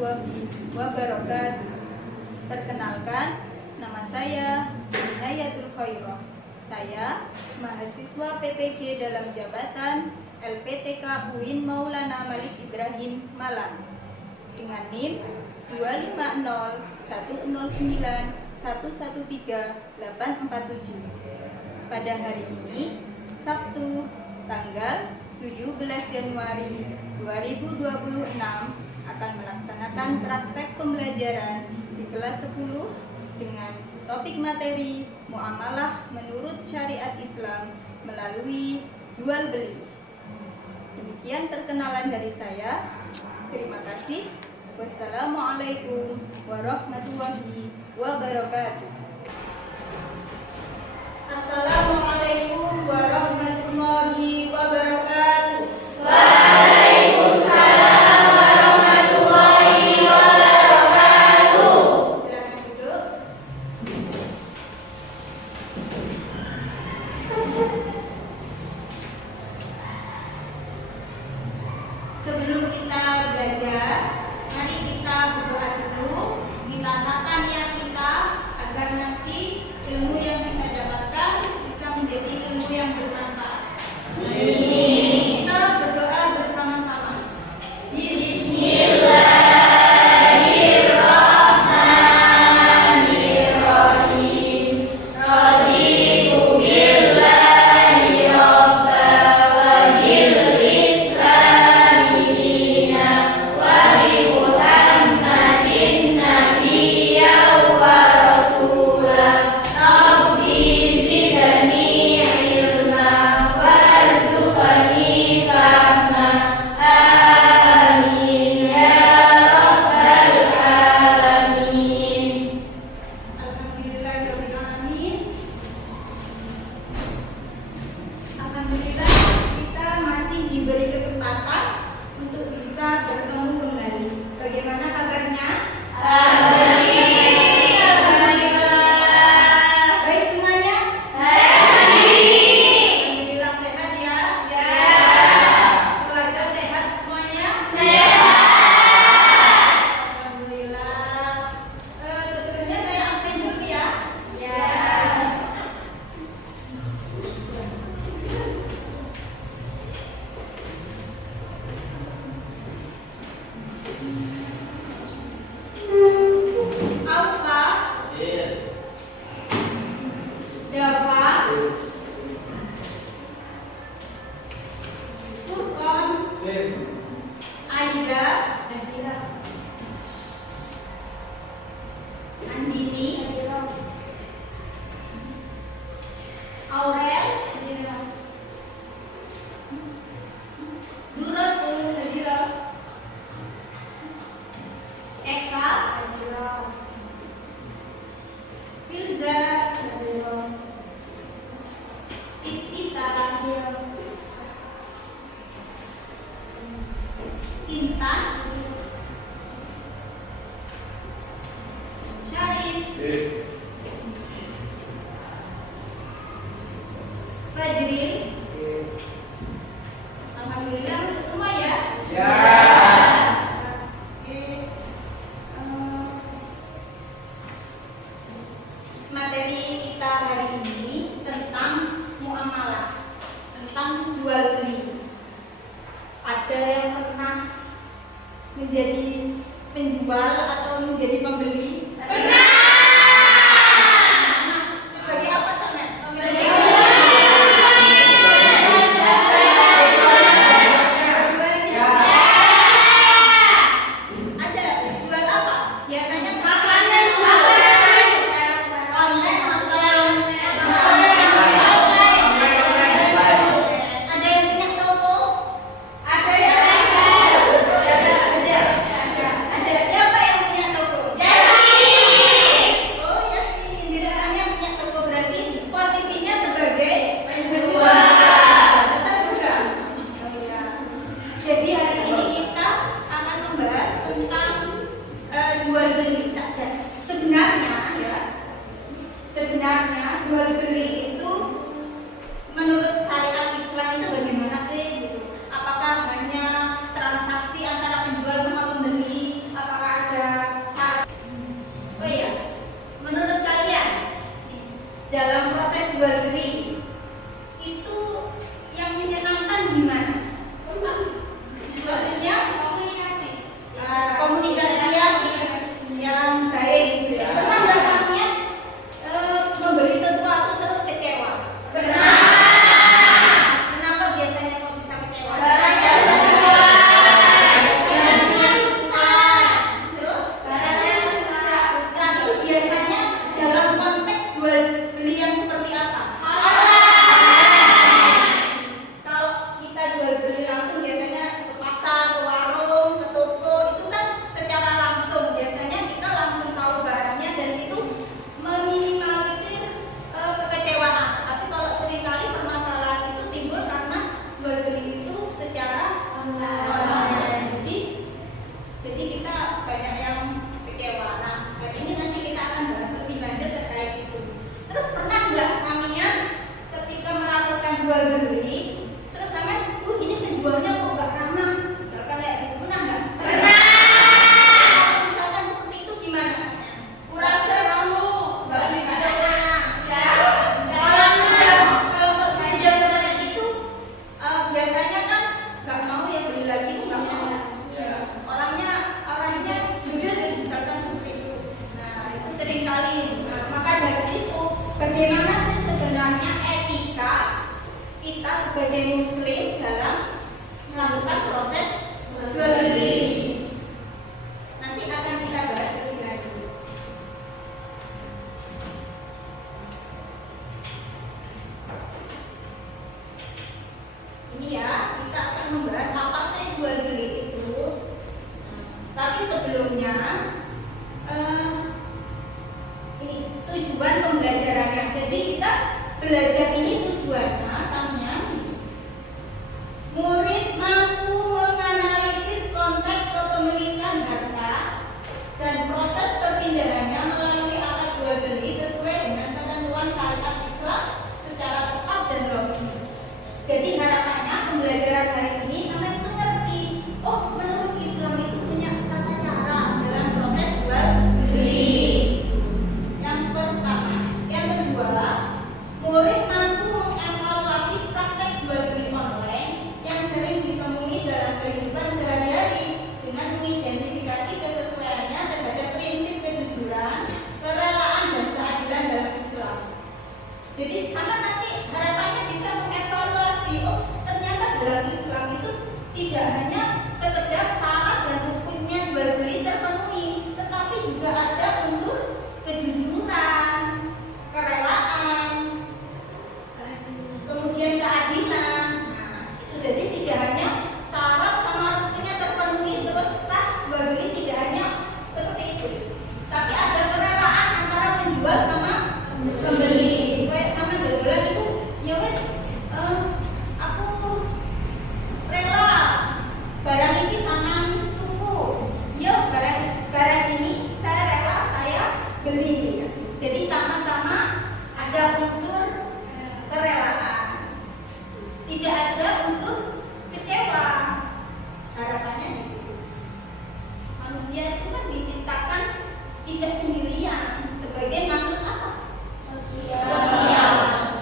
warahmatullahi wabarakatuh. Perkenalkan, nama saya Inayatul Khairah. Saya mahasiswa PPG dalam jabatan LPTK UIN Maulana Malik Ibrahim Malang dengan NIM 2500109113847. Pada hari ini, Sabtu, tanggal 17 Januari 2026 akan melaksanakan praktek pembelajaran di kelas 10 dengan topik materi muamalah menurut syariat Islam melalui jual beli. Demikian perkenalan dari saya. Terima kasih. Wassalamualaikum warahmatullahi wabarakatuh. Assalamualaikum warahmatullahi wabarakatuh. Waalaikumsalam warahmatullahi wabarakatuh. Silakan duduk. Sebelum kita belajar, mari kita berdoa dulu, kita tata niat kita agar nanti ilmu yang kita dapatkan bisa menjadi ilmu yang bermanfaat. Kita berdoa bersama-sama. Bismillahirrahmanirrahim. Raditu billahi rabba wa bil islami dina wa bi Muhammadin nabiyya wa rasula. Rabbi zidni ilma warzuqni fahma. Amin ya rabbal alamin. Alhamdulillahirrahmanirrahim. Alhamdulillah kita masih diberi kesempatan untuk bisa bertemu kembali. Bagaimana kabarnya? Baik semuanya? Alhamdulillah sehat ya? Keluarga sehat semuanya? Alhamdulillah. Sebelumnya saya absen dulu ya. Alfa, Java, Furqan, Aida, Andini, Aurel, Duratul, Eka, Filza, Iftita, Intan, Syarif, Fajril. Alhamdulillah masih semua ya? Oke. Materi kita hari ini tentang muamalah, tentang jual beli. Ada yang pernah menjadi penjual atau menjadi pembeli? Sebagai apa teman? Ada jual apa? Biasanya makanan, online atau ada yang punya toko? Ada. Siapa yang punya toko? sebagai muslim dalam melakukan proses jual beli. Nanti akan kita bahas lebih lanjut. Ini ya, kita akan membahas apa sih jual beli itu. Tapi sebelumnya ini tujuan pembelajarannya. Jadi kita belajar ini tujuannya samanya murid mampu menganalisis konsep kepemilikan harta dan proses perpindahannya melalui akad jual beli sesuai dengan ketentuan syariat Islam secara tepat dan logis. Jadi harapannya pembelajaran hari ini sampai mengerti, oh menurut Islam itu punya tata cara dalam proses jual beli. Yang pertama, yang kedua, murid mampu mengevaluasi praktek jual beli online yang sering ditemui dalam kehidupan sehari-hari dengan mengidentifikasi kesesuaiannya terhadap prinsip kejujuran, kerelaan dan keadilan dalam Islam. Jadi sama nanti harapannya bisa mengevaluasi, oh ternyata dalam Islam itu tidak hanya sekedar syarat dan rukunnya jual beli terpenuhi, tetapi juga ada unsur kejujuran, kerelaan, kemudian keadilan. Nah, itu jadi tidak hanya syarat sama rukunnya terpenuhi terus sah jual beli, tidak hanya seperti itu, tapi ada kerelaan antara penjual sama pembeli. Kayak sama dagelan itu, ya wes, aku rela barang ini sama tuku, ya barang ini saya rela saya beli. Jadi sama-sama ada unsur kerelaan, tidak ada unsur kecewa. Harapannya di situ. Manusia itu kan diciptakan tidak sendirian, sebagai makhluk apa?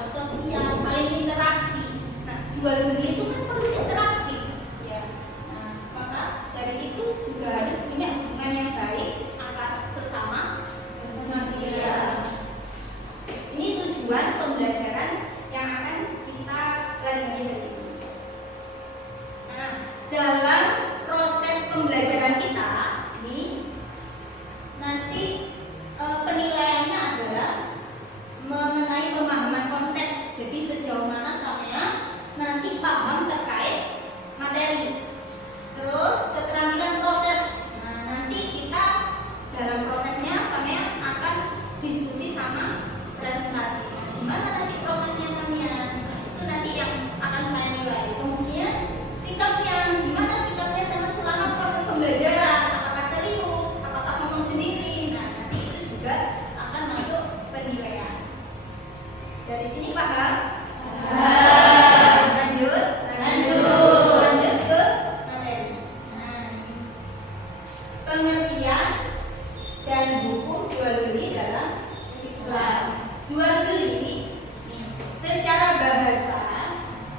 Sosial, saling interaksi. Nah, jual beli itu kan perlu interaksi, ya. Nah, maka dari itu juga harus punya hubungan yang baik antar sesama manusia. Ini tujuan pembelajaran yang akan kita pelajari hari ini. Nah, dalam proses pembelajaran kita ini nanti penilaiannya adalah mengenai pemahaman konsep. Jadi sejauh mana sampean nanti paham terkait materi. Terus keterampilan proses. Nah, nanti kita dalam prosesnya sampean akan diskusi sama presentasi. Gimana nanti prosesnya sampean? Nah, itu nanti yang akan saya nilai. Kemudian sikapnya, gimana sikapnya sama selama proses pembelajaran? Apakah serius? Apakah ngomong sendiri? Nah, nanti itu juga akan masuk penilaian. Dari sini paham? Lanjut ke materi. Nah, ini. Pengertian dan hukum jual beli dalam Islam. Jual beli secara bahasa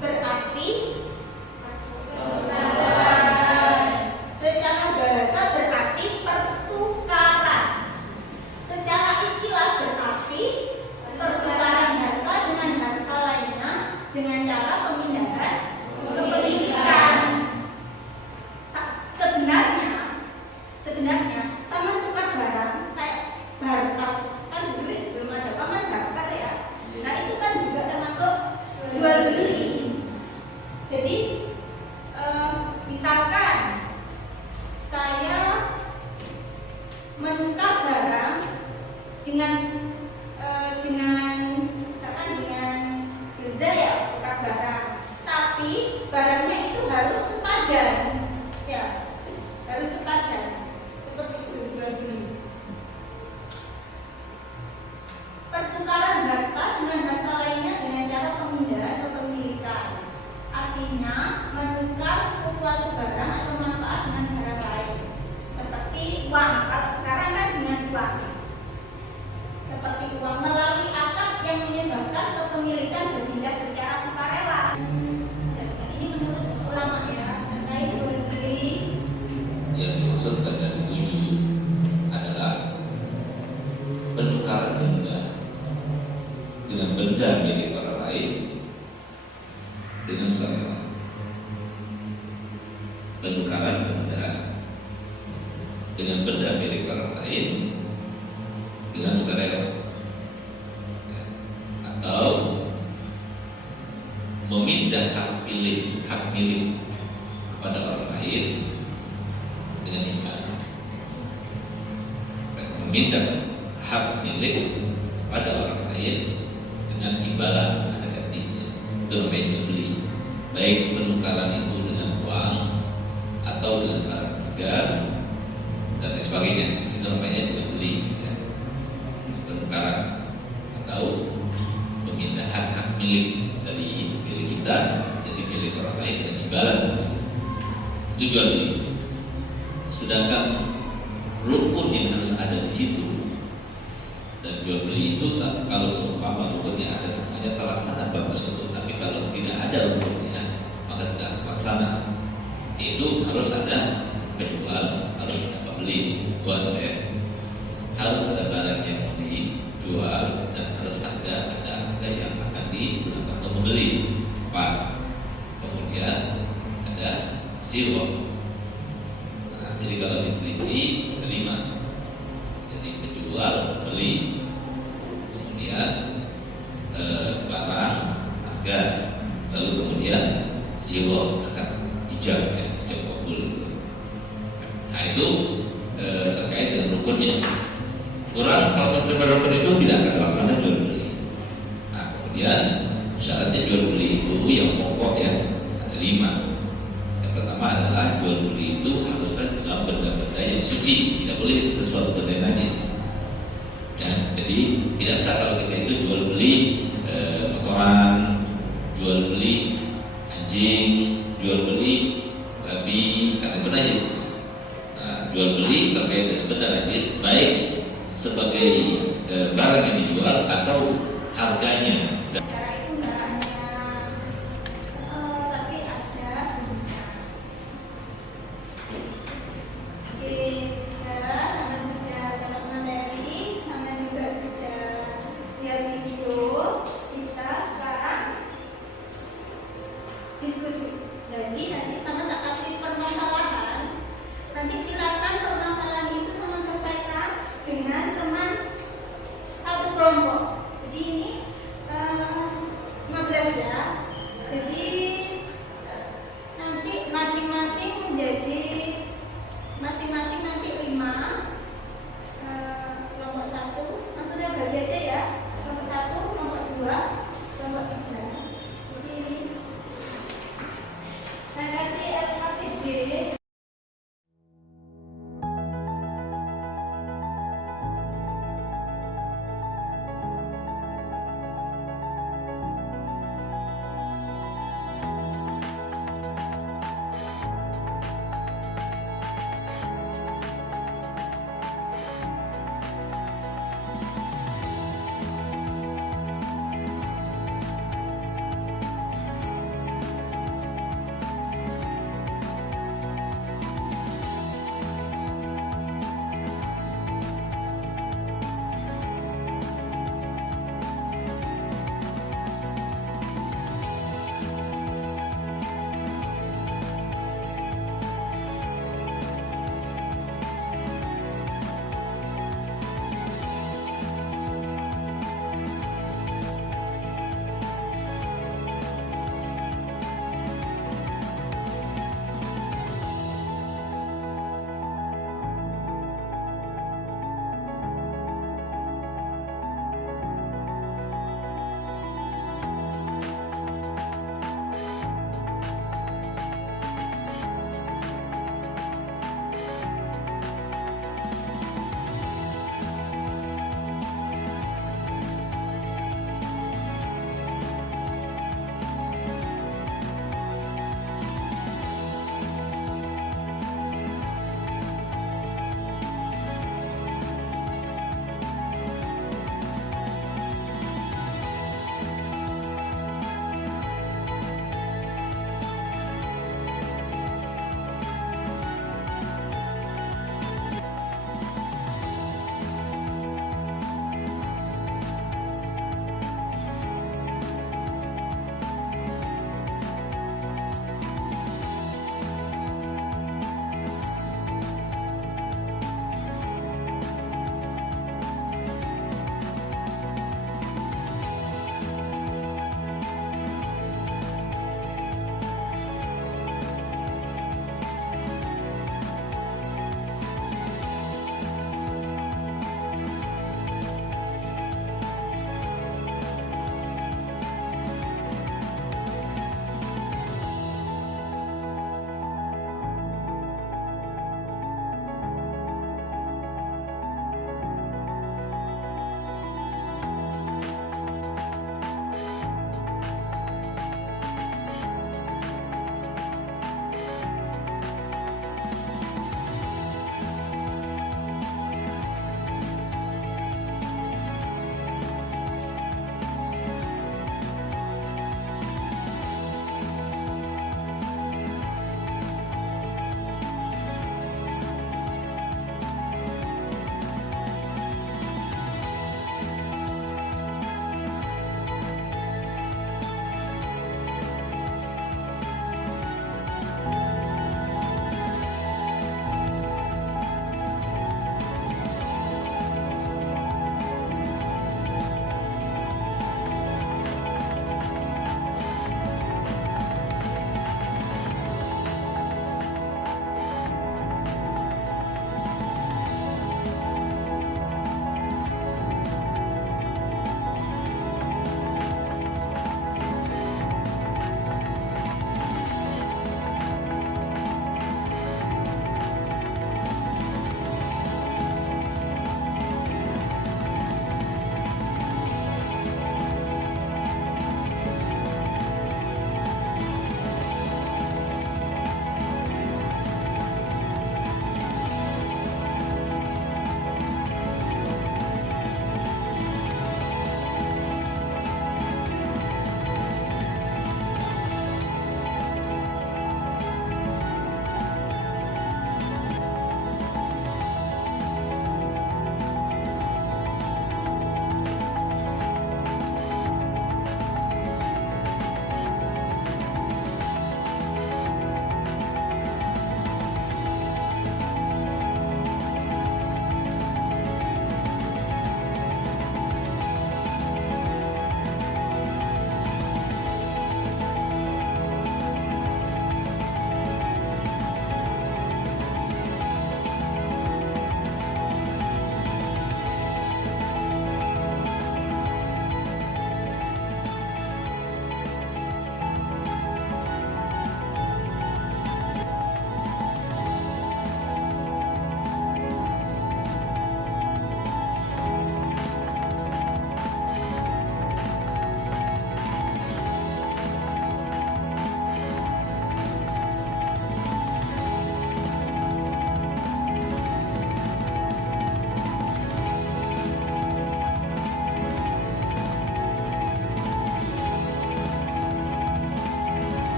berarti pertukaran. Secara istilah berarti pertukaran harta dengan harta lainnya dengan cara pemindahan kepemilikan. Sebenarnya sama tukar barang kayak barter kan dulu belum ada paman barter ya. Nah itu kan juga termasuk jual beli. Jadi misalkan saya menukar barang dengan misalkan dengan Belza ya, tukar barang. Tapi barangnya itu harus sepadan, ya, harus sepadan. Seperti itu jual beli. Pertukaran harta dengan harta lainnya dengan cara pemindahan kepemilikan. Artinya menukar sesuatu barang atau manfaat dengan barang lain. Seperti uang, kalau sekarang kan dengan uang. Seperti uang melalui akad yang menyebabkan kepemilikan berpindah secara sukarela. Dan ini menurut ulama ya, terkait benda milik orang lain dengan sukarela, atau memindah hak milik kepada orang lain dengan imbalan. Memindah hak milik kepada orang lain dengan imbalan ada gantinya, itu namanya jual beli. Baik penukaran itu dengan uang atau dengan barang juga dan lain sebagainya, itu namanya jual beli ya. Penukaran atau pemindahan hak milik dari milik kita jadi milik orang lain dengan imbalan, itu jual beli. Sedangkan rukun yang harus ada di situ dan jual beli itu kalau seumpama rukunnya ada semuanya terlaksana bab tersebut, tapi kalau tidak ada rukunnya maka tidak terlaksana. Itu harus ada penjual, harus ada pembeli, harus ada barang yang mau dijual dan harus ada harga yang akan digunakan untuk membeli. Kemudian ada siwa. Nah, jadi kalau diperinci ada 5. Jadi penjual, beli, kemudian barang, harga, lalu kemudian siwa akan ijab ya, ijab kabul. Nah itu terkait dengan rukunnya. Kurang salah satu daripada rukun itu tidak akan terlaksana jual beli. Nah kemudian syaratnya jual beli itu yang pokok ya ada 5. Yang pertama adalah jual beli itu harus ada dalam benda-benda yang suci, tidak boleh sesuatu benda yang najis. Ya, jadi tidak sah kalau kita itu jual beli kotoran, jual beli anjing, jual beli babi karena itu najis. Nah, jual beli terkait dengan benda najis baik sebagai barang yang dijual atau harganya. Cara itu nggak hanya tapi ada Oke, sama sudah dapat materi, sama juga sudah lihat video. Kita sekarang diskusi. Jadi nanti sama tak kasih permasalahan. Nanti silakan permasalahan itu sama selesaikan dengan teman satu kelompok. Jadi ini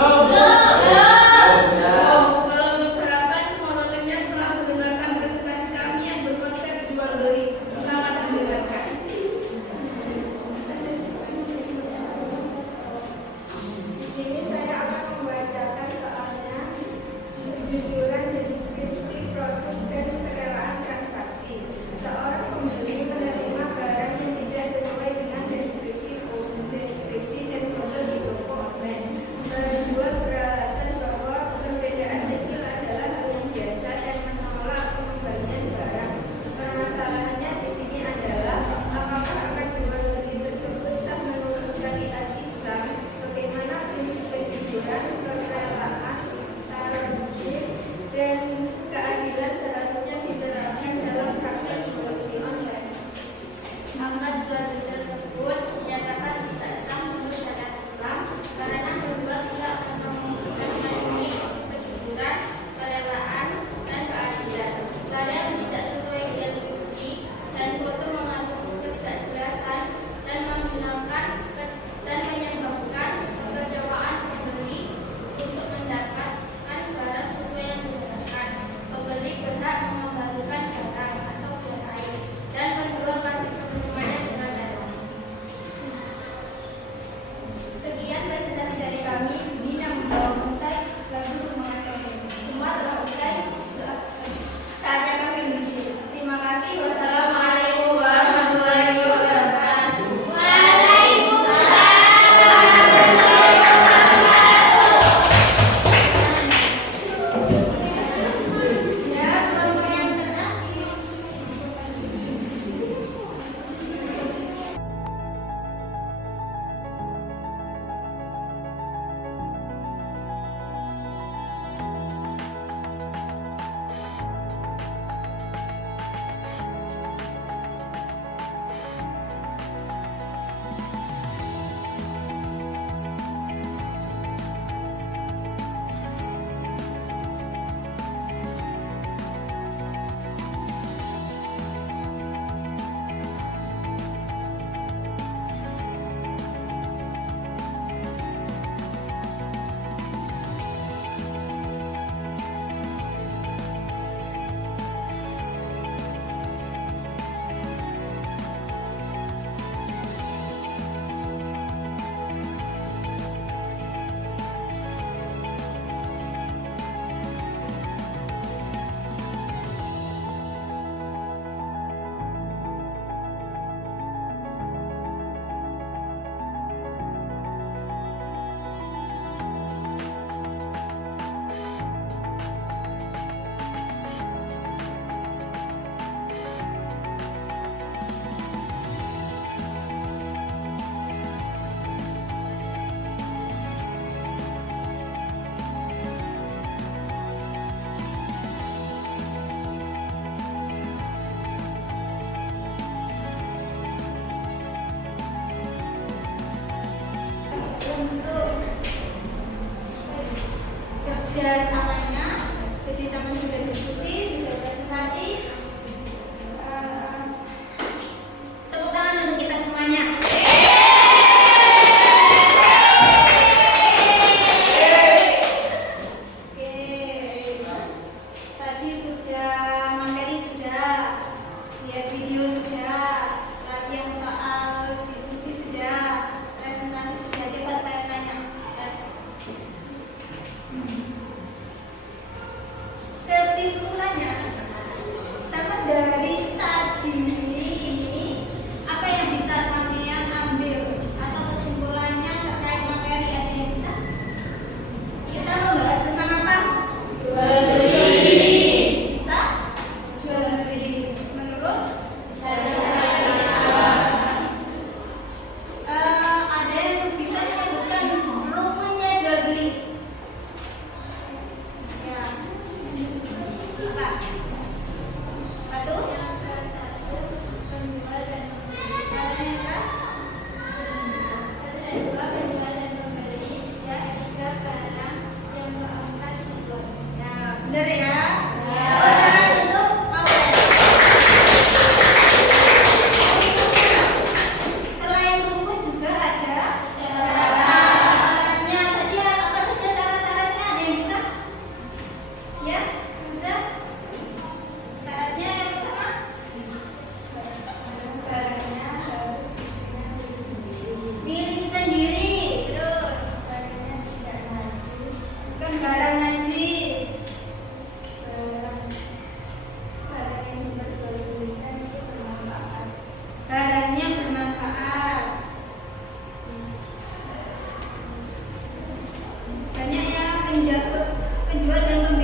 Kalau belum sarapan, semua rekannya telah mendengarkan presentasi kami yang berkonsep jual beli. Selamat mendengarkan. Di sini saya akan membacakan soalnya kejujuran deskripsi produk dan kerelaan transaksi. Seorang pembeli menerima barang yang tidak sesuai dengan deskripsi dan foto di toko online. Penjual beralasan bahwa perbedaan kecil adalah hal yang biasa dan menolak pengembalian barang. Permasalahannya di sini adalah apakah akan jual beli tersebut sah menurut syariat Islam, bagaimana prinsip kejujuran, kerelaan, tarjih, dan keadilan seharusnya diterapkan dalam praktek jual beli online. Akad jual beli tersebut dinyatakan tidak sah menurut syariat Islam karena penjual tidak pernah menunjukkan prinsip kejujuran, kerelaan, dan keadilan. Barang yang tidak sesuai deskripsi dan foto mengandung ketidakjelasan dan menyebabkan kekecewaan pembeli. Untuk mendapatkan barang sesuai yang diharapkan, pembeli berhak mengembalikan barang atau biaya lain dan penjual wajib menerimanya dengan rela. Sekian presentasi dari kami. Bina membawa konsep lagu mengenai semua telah usai. Saatnya kami berdiri. Terima kasih. Wassalamualaikum warahmatullahi wabarakatuh. Ya, suatu yang terakhir. Untuk kerjasamanya, jadi sama sudah diskusi, sudah presentasi. Tepuk tangan untuk kita semuanya. Oke, tadi sudah materi, sudah lihat video, sudah latihan soal diskusi, sudah presentasi, sudah. Coba saya tanya. Kesimpulannya, sama dari tadi ini, apa yang bisa sampean ambil atau kesimpulannya terkait materi, ada yang bisa? Kita membahas tentang apa? Jual beli. Kita jual beli menurut ada yang bisa menyebutkan rukunnya jual beli? Ya. Apa? Satu? Penjual dan pembeli. Ada yang keras? Dua, penjual dan pembeli. Tiga, barang. Yang keempat, sebuah. Ya, benar ya? Orang itu mau ya? Selain rukun juga ada syaratnya. Tadi apa saja penjual dan pembeli